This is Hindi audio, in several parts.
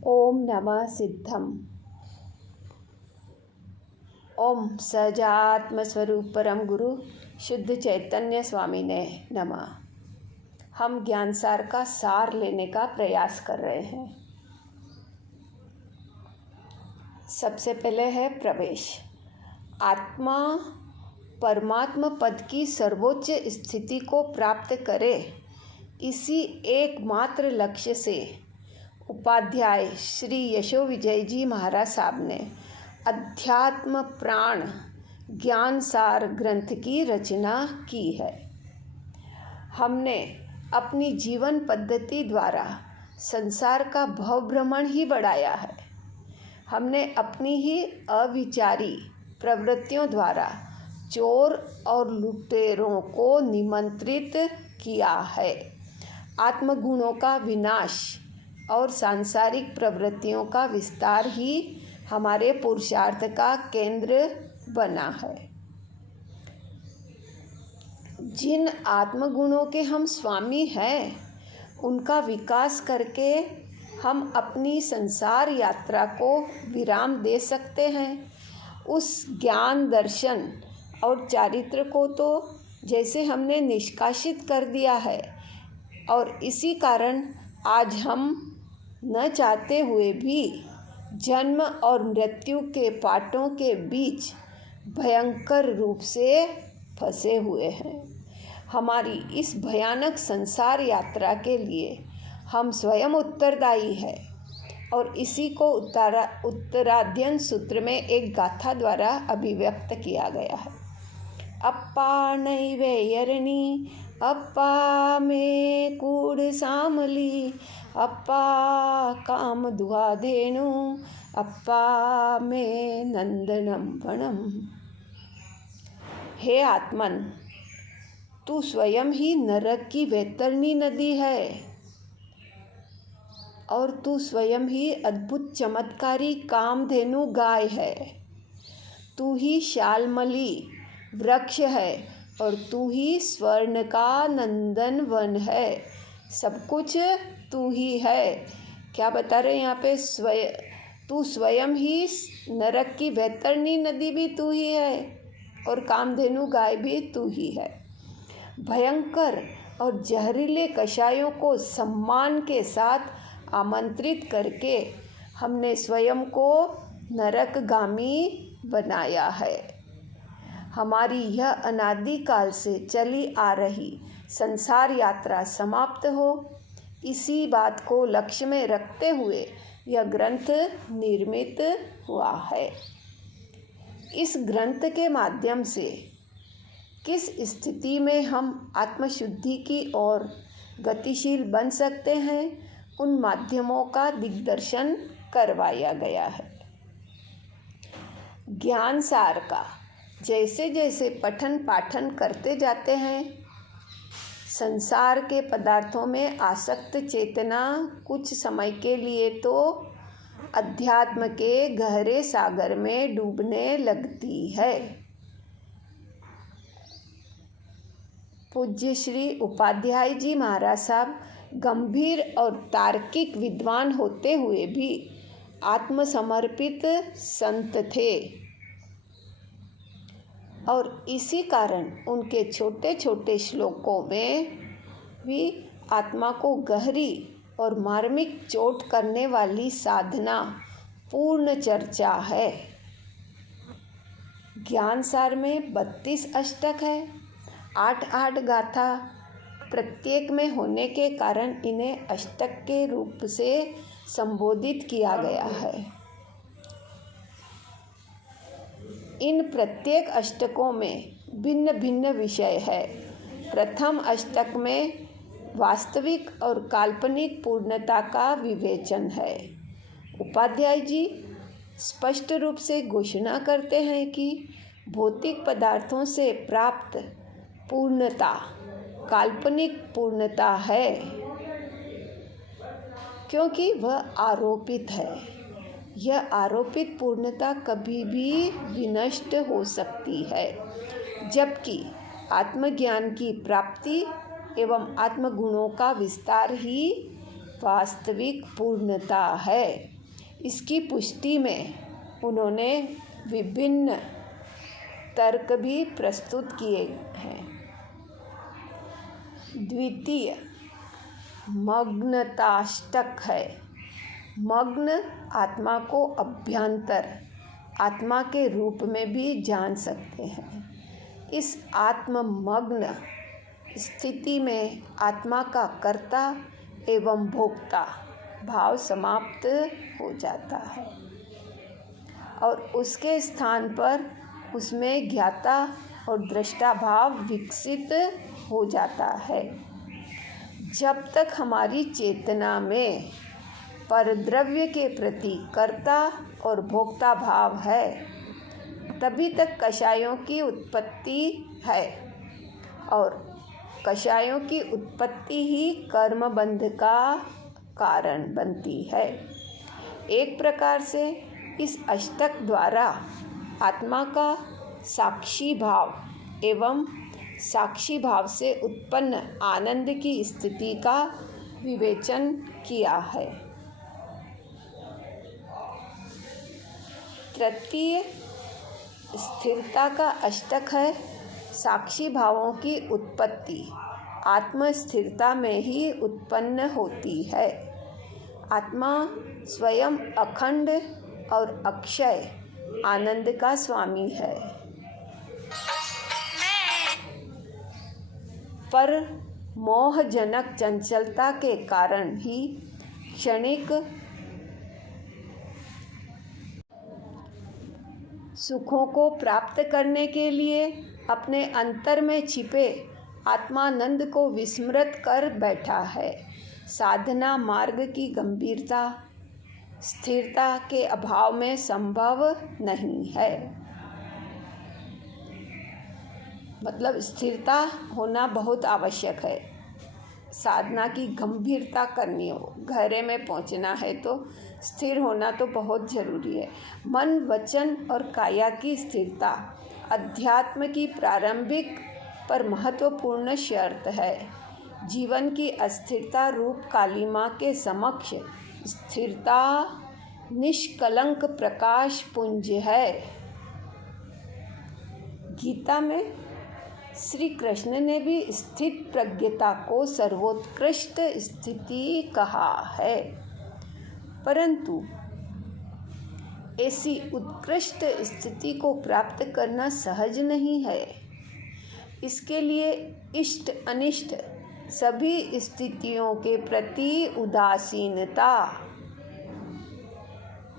ओम नमः सिद्धम। ओम सजात्म स्वरूप परम गुरु शुद्ध चैतन्य स्वामी ने नमः। हम ज्ञानसार का सार लेने का प्रयास कर रहे हैं। सबसे पहले है प्रवेश। आत्मा परमात्मा पद की सर्वोच्च स्थिति को प्राप्त करे, इसी एकमात्र लक्ष्य से उपाध्याय श्री यशो विजय जी महाराज साहब ने अध्यात्म प्राण ज्ञानसार ग्रंथ की रचना की है। हमने अपनी जीवन पद्धति द्वारा संसार का भव भ्रमण ही बढ़ाया है। हमने अपनी ही अविचारी प्रवृत्तियों द्वारा चोर और लुटेरों को निमंत्रित किया है। आत्मगुणों का विनाश और सांसारिक प्रवृत्तियों का विस्तार ही हमारे पुरुषार्थ का केंद्र बना है। जिन आत्मगुणों के हम स्वामी हैं, उनका विकास करके हम अपनी संसार यात्रा को विराम दे सकते हैं। उस ज्ञान दर्शन और चारित्र को तो जैसे हमने निष्कासित कर दिया है, और इसी कारण आज हम न चाहते हुए भी जन्म और मृत्यु के पाटों के बीच भयंकर रूप से फंसे हुए हैं। हमारी इस भयानक संसार यात्रा के लिए हम स्वयं उत्तरदायी हैं, और इसी को उत्तराध्ययन सूत्र में एक गाथा द्वारा अभिव्यक्त किया गया है। अप्पा नैवे यरणी, अप्पा में कूड़ सामली, अप्पा काम दुआ धेनु, अप्पा में नंदनम वनम। हे आत्मन, तू स्वयं ही नरक की वैतरणी नदी है, और तू स्वयं ही अद्भुत चमत्कारी कामधेनु गाय है। तू ही शालमली वृक्ष है, और तू ही स्वर्ण का नंदन वन है। सब कुछ तू ही है। क्या बता रहे हैं यहाँ पे? तू स्वयं ही नरक की वैतरणी नदी भी तू ही है, और कामधेनु गाय भी तू ही है। भयंकर और जहरीले कषायों को सम्मान के साथ आमंत्रित करके हमने स्वयं को नरकगामी बनाया है। हमारी यह अनादिकाल से चली आ रही संसार यात्रा समाप्त हो, इसी बात को लक्ष्य में रखते हुए यह ग्रंथ निर्मित हुआ है। इस ग्रंथ के माध्यम से किस स्थिति में हम आत्मशुद्धि की ओर गतिशील बन सकते हैं, उन माध्यमों का दिग्दर्शन करवाया गया है। ज्ञान सार का जैसे जैसे पठन पाठन करते जाते हैं, संसार के पदार्थों में आसक्त चेतना कुछ समय के लिए तो अध्यात्म के गहरे सागर में डूबने लगती है। पूज्य श्री उपाध्याय जी महाराज साहब गंभीर और तार्किक विद्वान होते हुए भी आत्मसमर्पित संत थे, और इसी कारण उनके छोटे छोटे श्लोकों में भी आत्मा को गहरी और मार्मिक चोट करने वाली साधना पूर्ण चर्चा है। ज्ञानसार में 32 अष्टक है, 8 गाथा प्रत्येक में होने के कारण इन्हें अष्टक के रूप से संबोधित किया गया है। इन प्रत्येक अष्टकों में भिन्न भिन्न विषय है। प्रथम अष्टक में वास्तविक और काल्पनिक पूर्णता का विवेचन है। उपाध्याय जी स्पष्ट रूप से घोषणा करते हैं कि भौतिक पदार्थों से प्राप्त पूर्णता काल्पनिक पूर्णता है, क्योंकि वह आरोपित है। यह आरोपित पूर्णता कभी भी विनष्ट हो सकती है, जबकि आत्मज्ञान की प्राप्ति एवं आत्मगुणों का विस्तार ही वास्तविक पूर्णता है। इसकी पुष्टि में उन्होंने विभिन्न तर्क भी प्रस्तुत किए हैं। द्वितीय मग्नताष्टक है। मग्न आत्मा को अभ्यंतर आत्मा के रूप में भी जान सकते हैं। इस आत्ममग्न स्थिति में आत्मा का कर्ता एवं भोक्ता भाव समाप्त हो जाता है और उसके स्थान पर उसमें ज्ञाता और दृष्टा भाव विकसित हो जाता है। जब तक हमारी चेतना में परद्रव्य के प्रति कर्ता और भोक्ता भाव है, तभी तक कषायों की उत्पत्ति है और कषायों की उत्पत्ति ही कर्म बंध का कारण बनती है। एक प्रकार से इस अष्टक द्वारा आत्मा का साक्षी भाव एवं साक्षी भाव से उत्पन्न आनंद की स्थिति का विवेचन किया है। तृतीय स्थिरता का अष्टक है। साक्षी भावों की उत्पत्ति आत्म स्थिरता में ही उत्पन्न होती है। आत्मा स्वयं अखंड और अक्षय आनंद का स्वामी है, पर मोहजनक चंचलता के कारण ही क्षणिक सुखों को प्राप्त करने के लिए अपने अंतर में छिपे आत्मानंद को विस्मृत कर बैठा है। साधना मार्ग की गंभीरता स्थिरता के अभाव में संभव नहीं है। मतलब स्थिरता होना बहुत आवश्यक है। साधना की गंभीरता करनी हो, गहरे में पहुंचना है तो स्थिर होना तो बहुत ज़रूरी है। मन, वचन और काया की स्थिरता अध्यात्म की प्रारंभिक पर महत्वपूर्ण शर्त है। जीवन की अस्थिरता रूप कालिमा के समक्ष स्थिरता निष्कलंक प्रकाश पुंज है। गीता में श्री कृष्ण ने भी स्थित प्रज्ञता को सर्वोत्कृष्ट स्थिति कहा है, परंतु ऐसी उत्कृष्ट स्थिति को प्राप्त करना सहज नहीं है। इसके लिए इष्ट अनिष्ट सभी स्थितियों के प्रति उदासीनता,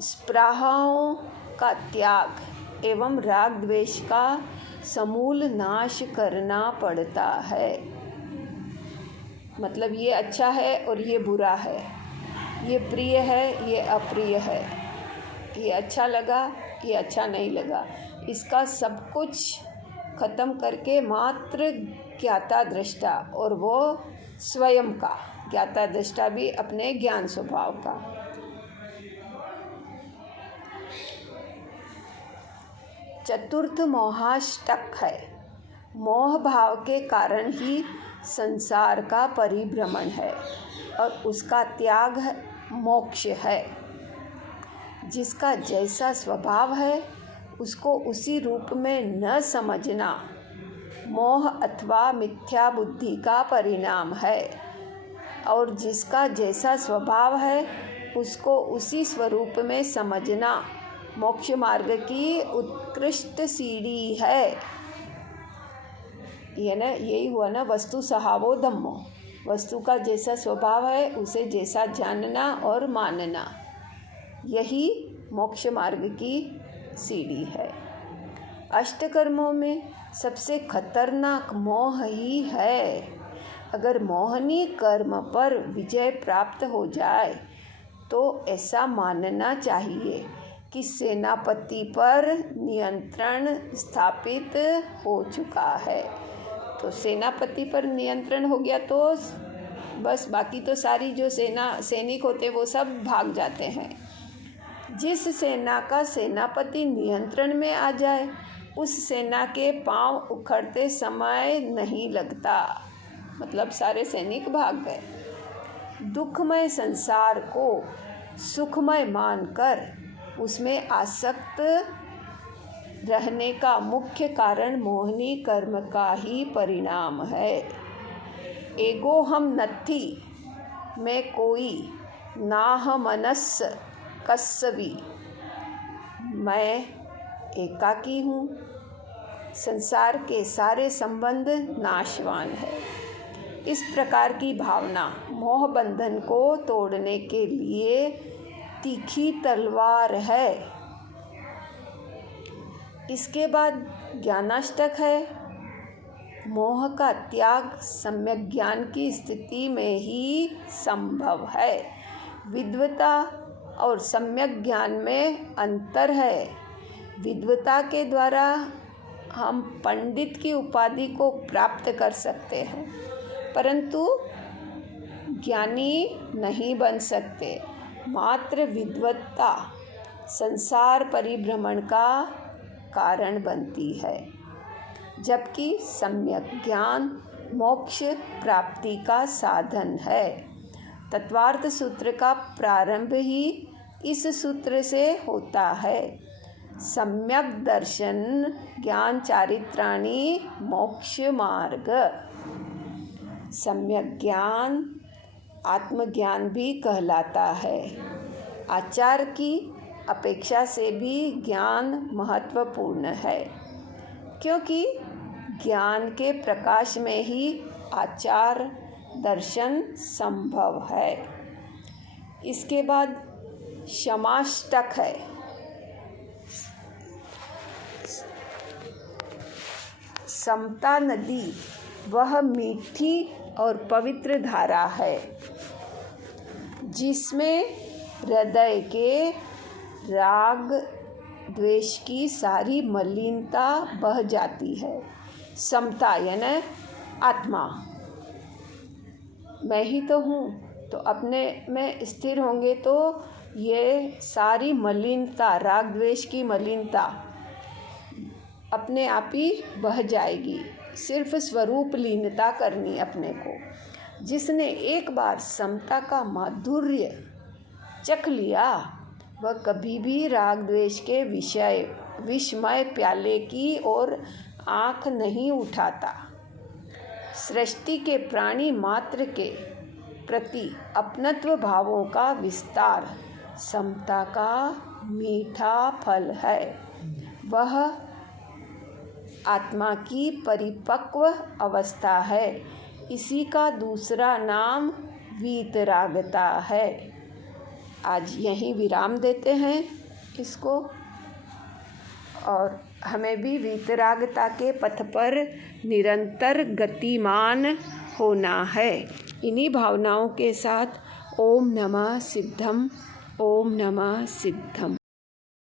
स्पृहाओं का त्याग एवं राग द्वेष का समूल नाश करना पड़ता है। मतलब ये अच्छा है और ये बुरा है, ये प्रिय है, ये अप्रिय है, ये अच्छा लगा, ये अच्छा नहीं लगा, इसका सब कुछ खत्म करके मात्र ज्ञाता दृष्टा, और वो स्वयं का ज्ञाता दृष्टा भी अपने ज्ञान स्वभाव का। चतुर्थ मोहाष्टक है। मोह भाव के कारण ही संसार का परिभ्रमण है और उसका त्याग मोक्ष है। जिसका जैसा स्वभाव है उसको उसी रूप में न समझना मोह अथवा मिथ्या बुद्धि का परिणाम है, और जिसका जैसा स्वभाव है उसको उसी स्वरूप में समझना मोक्ष मार्ग की उत्कृष्ट सीढ़ी है। ये ना, यही हुआ ना, वस्तु सहावो धम्मो। वस्तु का जैसा स्वभाव है उसे जैसा जानना और मानना, यही मोक्ष मार्ग की सीढ़ी है। अष्टकर्मों में सबसे खतरनाक मोह ही है। अगर मोहनी कर्म पर विजय प्राप्त हो जाए तो ऐसा मानना चाहिए कि सेनापति पर नियंत्रण स्थापित हो चुका है। तो सेनापति पर नियंत्रण हो गया तो बस बाकी तो सारी जो सैनिक होते वो सब भाग जाते हैं। जिस सेना का सेनापति नियंत्रण में आ जाए उस सेना के पांव उखड़ते समय नहीं लगता, मतलब सारे सैनिक भाग गए। दुखमय संसार को सुखमय मानकर उसमें आसक्त रहने का मुख्य कारण मोहिनी कर्म का ही परिणाम है। एगो हम नथी में कोई नाह मनस कस्सवी, मैं एकाकी हूँ, संसार के सारे संबंध नाशवान है। इस प्रकार की भावना मोह बंधन को तोड़ने के लिए तीखी तलवार है। इसके बाद ज्ञानाष्टक है। मोह का त्याग सम्यक ज्ञान की स्थिति में ही संभव है। विद्वता और सम्यक ज्ञान में अंतर है। विद्वता के द्वारा हम पंडित की उपाधि को प्राप्त कर सकते हैं, परंतु ज्ञानी नहीं बन सकते। मात्र विद्वत्ता संसार परिभ्रमण का कारण बनती है, जबकि सम्यक ज्ञान मोक्ष प्राप्ति का साधन है। तत्वार्थ सूत्र का प्रारंभ ही इस सूत्र से होता है। सम्यक दर्शन ज्ञान चारित्राणि मोक्ष मार्ग। सम्यक ज्ञान आत्मज्ञान भी कहलाता है। आचार की अपेक्षा से भी ज्ञान महत्वपूर्ण है, क्योंकि ज्ञान के प्रकाश में ही आचार दर्शन संभव है। इसके बाद क्षमाष्टक है। समता नदी वह मीठी और पवित्र धारा है जिसमें हृदय के राग द्वेष की सारी मलिनता बह जाती है। समता यानी आत्मा, मैं ही तो हूँ, तो अपने में स्थिर होंगे तो ये सारी मलिनता, राग द्वेष की मलिनता अपने आप ही बह जाएगी। सिर्फ स्वरूप लीनता करनी अपने को। जिसने एक बार समता का माधुर्य चख लिया, वह कभी भी राग द्वेष के विषमय प्याले की ओर आँख नहीं उठाता। सृष्टि के प्राणी मात्र के प्रति अपनत्व भावों का विस्तार समता का मीठा फल है। वह आत्मा की परिपक्व अवस्था है। इसी का दूसरा नाम वीतरागता है। आज यहीं विराम देते हैं इसको, और हमें भी वीतरागता के पथ पर निरंतर गतिमान होना है। इन्हीं भावनाओं के साथ ओम नमः सिद्धम, ओम नमः सिद्धम।